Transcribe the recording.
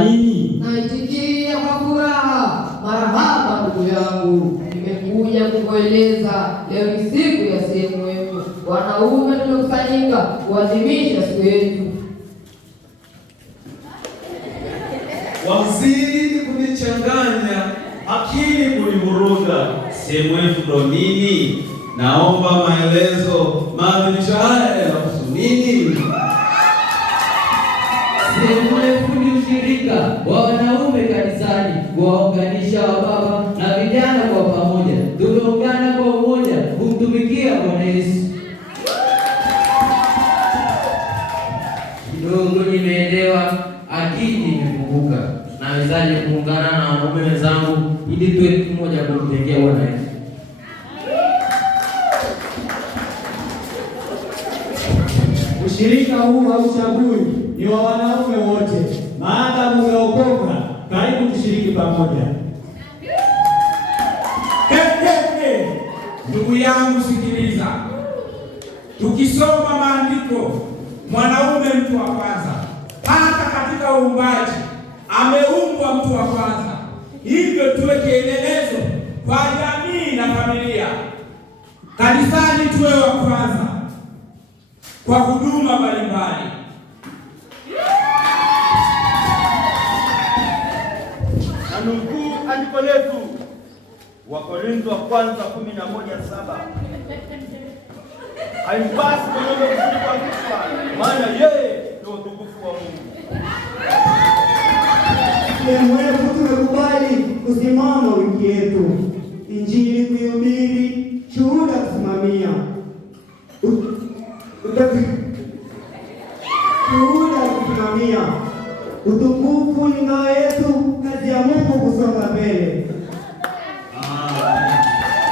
Nini? Naitikia kwa furaha, marahaba ndugu yangu, nimekuja kukueleza leo ni siku ya sehemu yetu. Wanaume tumekusanyika kuadhimisha siku yetu. Wazidi kunichanganya, akili kunivuruga. Sehemu yetu ndo nini? Naomba maelezo. Maadhimisho haya yanahusu nini? Sehemu yetu ni ushirika wa wanaume kanisani, kuwaunganisha wababa na vijana kwa pamoja. Tumeungana kwa umoja kumtumikia Bwana Yesu. Kidogo nimeelewa, akili imefunguka. Nawezaje kuungana na wanaume wenzangu ili tuwe mmoja kumtumikia Bwana Yesu? Ushirika huu hauchagui, ni wa wanaume wote. Maadamu umeokoka, karibu tushiriki pamoja. Ndugu yangu, sikiliza. Tukisoma maandiko, mwanaume mtu wa kwanza, hata katika uumbaji ameumbwa mtu wa kwanza. Hivyo tuwe kielelezo kwa jamii na familia. Kanisani tuwe wa kwanza kwa huduma mbalimbali. Na nukuu andiko letu, Wakorintho wa kwanza 11:7. Haimpasi mwanaume kufunikwa kichwa, maana yeye ni utukufu wa Mungu. Sehemu yetu tumekubali kusimama wiki yetu, Injili kuhubiri, shuhuda kusimamia, shuhuda kusimamia, utukufu ni ngao yetu.